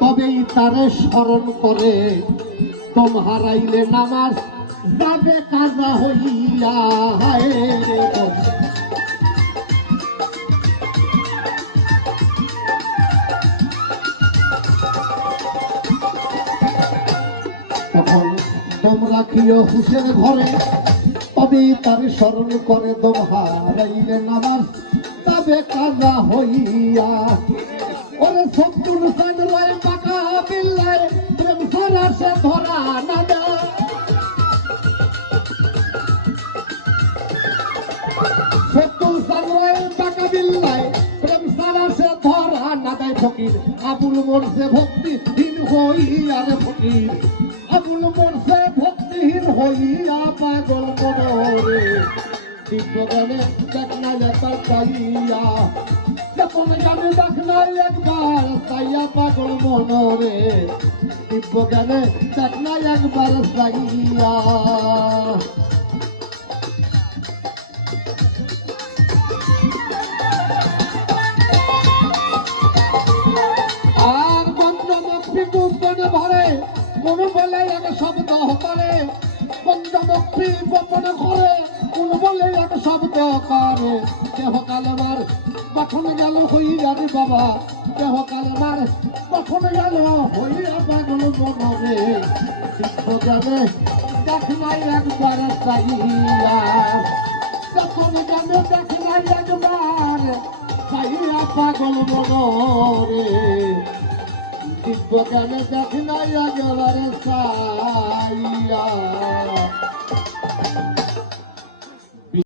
তবেই তারে স্মরণ করে তোম হারাইলে নামাজ যাবে কাজা হইয়া। হায় রে তখন দম রাখিও হুসেন ঘরে তবেই তার স্মরণ করে দম হারাইলে নামাজ যাবে কাজা হইয়া। ওরে সত্তর সান রয়ে পাকা বিল্লায় প্রেম সারা সে ধরা না দেয়। সত্তর সান রয়ে পাকা বিল্লায় প্রেম সারা সে ধরা না দেয়। ফকির আবুল মরছে ভক্তিহীন হইয়া রে ফকির আবুল মরছে ভক্তিহীন হইয়া পাগল মনরে দিব্য গানে দেখ না একবার চাইয়া যখন গানে দেখ না একবার চাইয়া পাগল মনরে দিব্য গানে দেখ না একবার চাইয়া। আর মন্ত্রমুক্তি গোপনে ভরে কোন বলে এক শব্দ করে পঞ্চমুক্তি গোপনে করে কোন বলে এক শব্দ করে। দেহ কালমার কখন গেল হইয়া রে বাবা দেহ কালমার কখন গেল হইয়া পাগল মনরে দিব্য গানে দেখ নাই একবার চাইয়া যখন গানে দেখ নাই একবার চাইয়া পাগল মনরে দিব্য গানে দেখ নাই একবার চাইয়া।